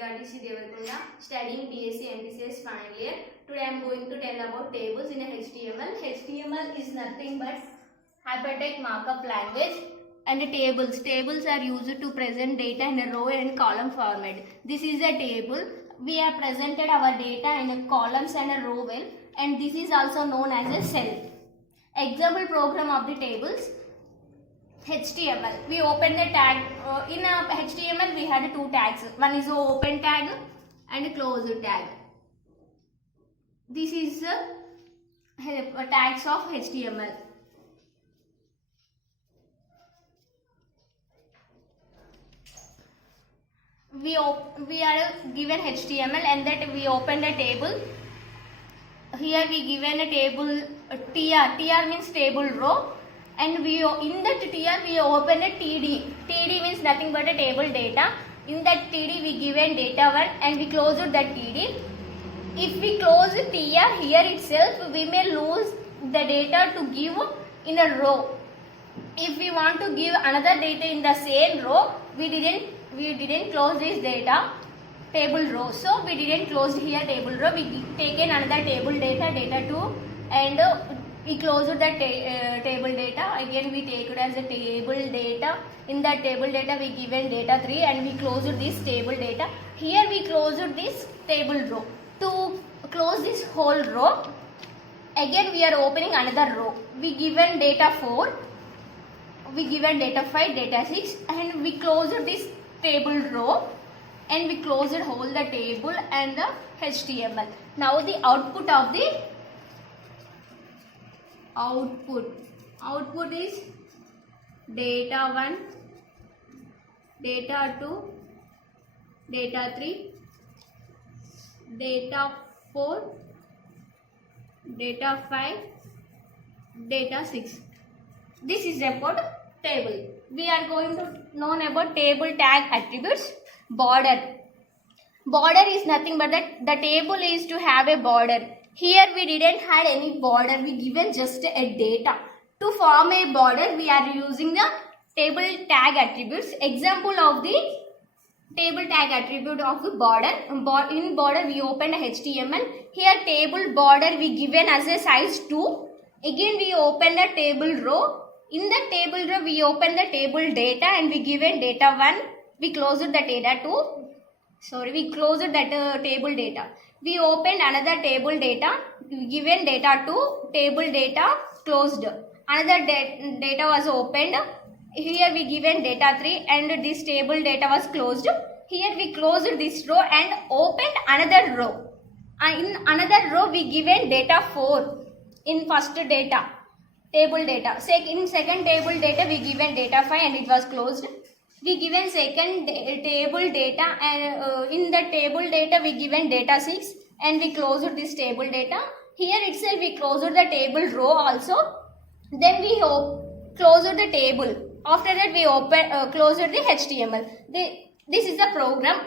Gandhi Devarakonda, studying BSc MPCS final year. Today I am going to tell about tables in HTML. HTML is nothing but hypertext markup language. And tables. Tables are used to present data in a row and column format. This is a table. We have presented our data in a columns and a row well, and this is also known as a cell. Example program of the tables. HTML. We open the tag. In HTML we had two tags. One is open tag and close tag. This is tags of HTML. We are given HTML and that we open the table. Here we given a table TR. TR means table row, and we in that TR we open a TD. TD means nothing but a table data. In that TD we given data 1 and we close that TD. If we close TR here itself, we may lose the data to give in a row. If we want to give another data in the same row, we didn't close this data table row, so we didn't close here table row. We taken another table data 2, and we closed that table data. Again we take it as a table data. In that table data we given data 3 and we closed this table data. Here we closed this table row. To close this whole row, again we are opening another row. We given data 4, we given data 5, data 6, and we closed this table row, and we closed whole the table and the HTML. Now the output of the output is data 1, data 2, data 3, data 4, data 5, data 6. This is about table. We are going to know about table tag attributes. Border. Border is nothing but that the table is to have a border. Here we didn't had any border. We given just a data. To form a border, we are using the table tag attributes. Example of the table tag attribute of the border. In border we open a HTML. Here table border we given as a size 2. Again we open a table row. In the table row we open the table data and we given data 1. We closed the data 2. We closed that table data. We opened another table data. We given data 2. Table data closed. Another data was opened. Here we given data 3 and this table data was closed. Here we closed this row and opened another row. In another row we given data 4 in first data. Table data. In second table data we given data 5 and it was closed. We given second table data, and in the table data we given data 6 and we closed this table data. Here itself we closed the table row also. Then we closed the table. After that we closed the HTML. This is the program.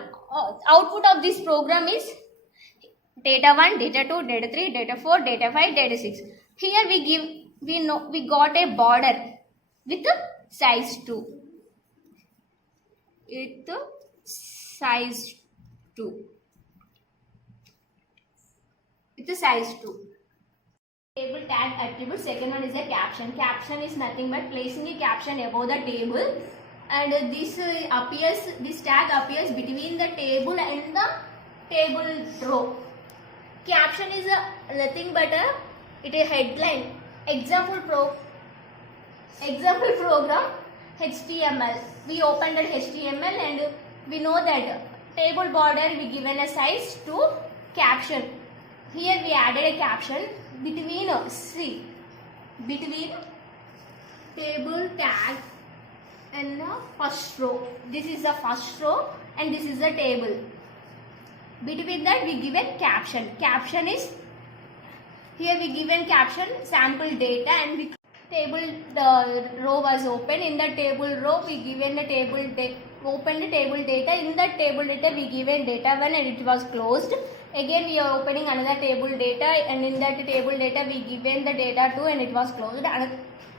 Output of this program is data 1, data 2, data 3, data 4, data 5, data 6. Here we got a border with size 2. With size 2. With the size 2. Table tag attribute. Second one is a caption. Caption is nothing but placing a caption above the table, and this tag appears between the table and the table row. Caption is nothing but it is headline. Example program HTML. We opened that HTML and we know that table border we given a size to caption. Here we added a caption between table tag and the first row. This is the first row and this is the table. Between that we give a caption. Caption is here we given caption sample data, and we the row was open. In the table row we given the table open the table data. In that table data we given data 1 and it was closed. Again we are opening another table data, and in that table data we given the data 2 and it was closed.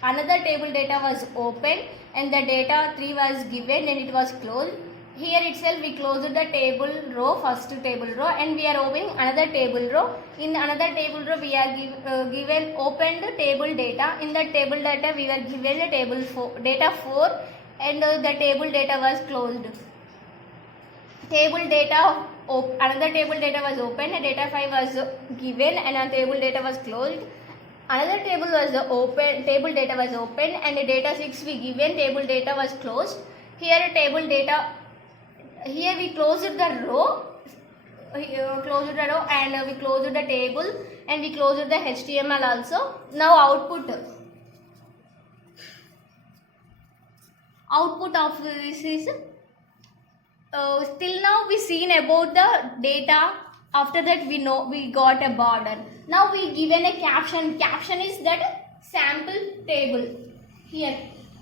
Another table data was open and the data 3 was given and it was closed. here itself we closed the table row, first table row, and we are opening another table row. In another table row we are given opened table data. In the table data we were given a table data 4, and the table data was closed. Table data, another table data was opened, and data 5 was given, and a table data was closed. Another table was open, table data was opened, and data 6 we given, table data was closed. Here table data, here we closed the row, and we closed the table, and we closed the HTML also. Now output of this is till now we seen about the data. After that we know we got a border. Now we given a caption. Caption is that sample table. Here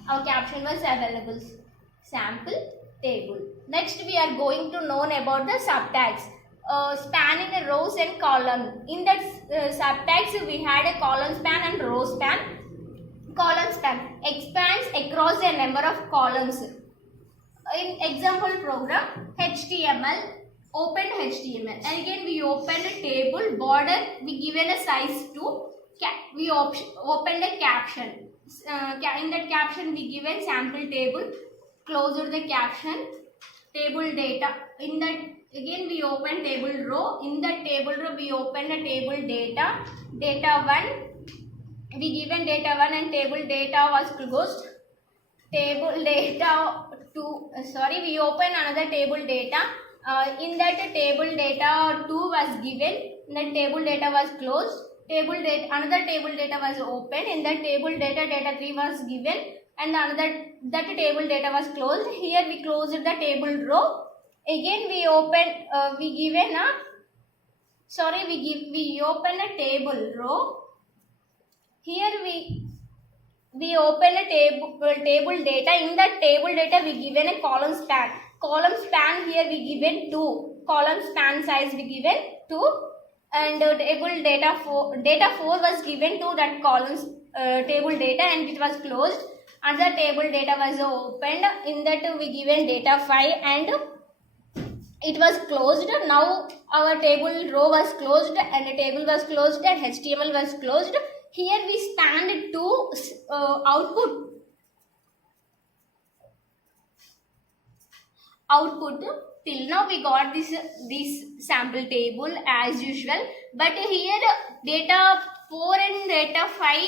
our caption was available. Sample table. Next we are going to know about the subtags. Spanning rows and columns. In that subtags we had a column span and row span. Column span expands across a number of columns. In example program, HTML, open HTML, and again we open a table, border, we given a size 2, we opened a caption. In that caption we given sample table, closed the caption, table data. In that again we open table row. In that table row we open a table data, data 1, we given data 1 and table data was closed. Table data 2, we open another table data. In that table data 2 was given, that table data was closed. Table data, another table data was open. In that table data, data 3 was given, and that table data was closed. Here we closed the table row. Again we open, we open a table row. Here we open a table data. In that table data we given a column span. Column span here we given 2. Column span size we given 2, and table data 4 was given to that columns table data, and it was closed. Another table data was opened. In that we given data 5 and it was closed. Now our table row was closed, and the table was closed, and HTML was closed. Here we stand to output. Till now we got this sample table as usual, but here data 4 and data 5,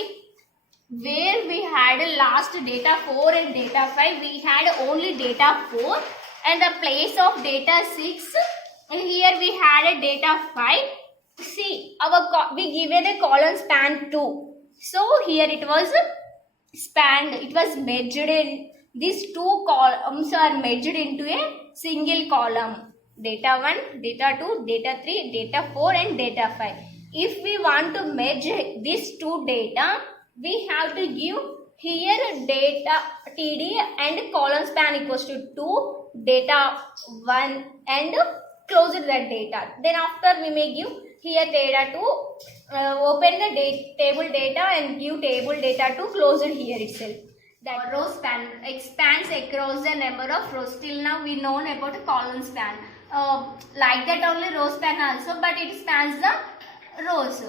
where we had last data 4 and data 5, we had only data 4, and the place of data 6, and here we had a data 5. See, we given a column span 2, so here it was spanned, it was merged in, these two columns are merged into a single column, data 1, data 2, data 3, data 4 and data 5. If we want to merge these two data, we have to give here data td and column span equals to 2, data 1, and close that data. Then after we may give here data 2, open the table data and give table data to close it here itself. That row span expands across the number of rows. Till now we know about a column span. Like that only row span also, but it spans the rows.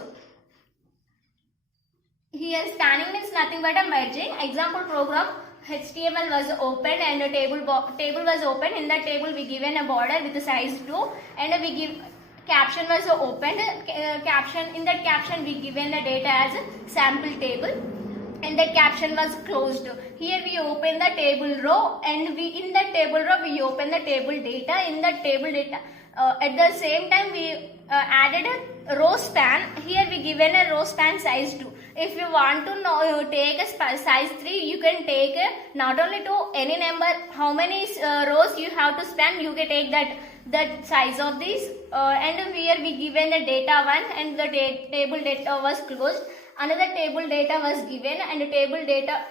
Here spanning means nothing but a merging. Example program, HTML was opened and a table was open. In that table we given a border with a size 2, and we give caption was opened. In that caption we given the data as a sample table, and that caption was closed. Here we open the table row, and in that table row we open the table data. In that table data, at the same time we added a row span. Here we given a row span size 2. If you want to take a size 3, you can take not only to any number, how many rows you have to span, you can take that size of this. And here we given the data 1, and the table data was closed. Another table data was given, and the table data,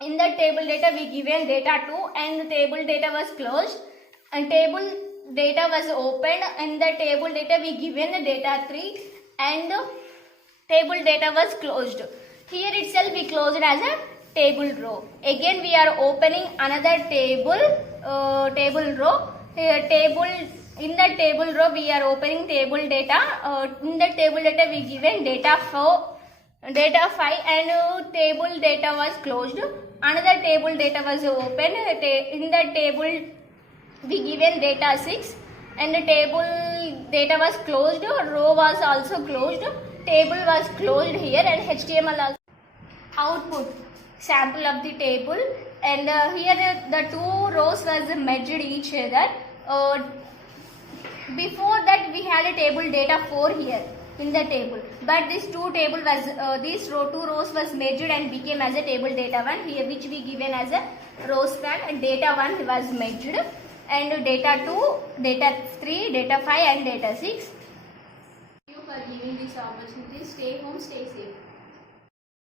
in that table data we given data 2, and the table data was closed, and table data was opened. In the table data we given the data 3, and table data was closed. Here itself we closed as a table row. Again we are opening another table row. table, in the table row we are opening table data. In the table data we given data 5 and table data was closed. Another table data was open. In the table we given data 6 and the table data was closed, row was also closed, table was closed here, and HTML also. Output sample of the table, and here the two rows was merged each other. Before that we had a table data 4 here in the table, but this two rows was merged and became as a table data 1 here, which we given as a row span, and data 1 was merged, and data 2, data 3, data 5 and data 6. Thank you for giving this opportunity. Stay home, stay safe.